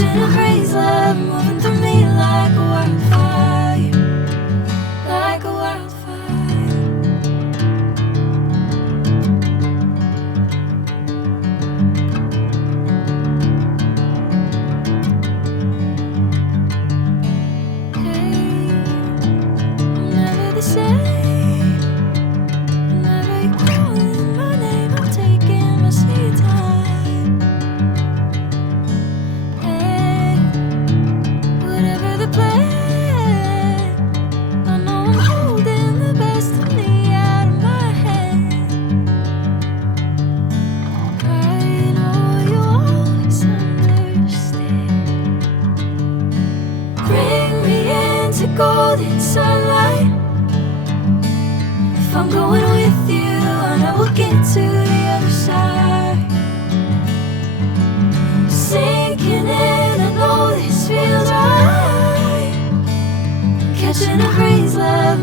Catching a breeze, love moving through me like a wildfire, like a wildfire. Hey, I'm never the same. Whenever you're calling my name, I'm taking my sweet time. Hey, whatever the plan, I know I'm holding the best of me out of my hand. I know you always understand. Bring me into golden sunlight. If I'm going with you, I know we'll get to the other side. Sinking in, I know this feels right. Catching a breeze, love.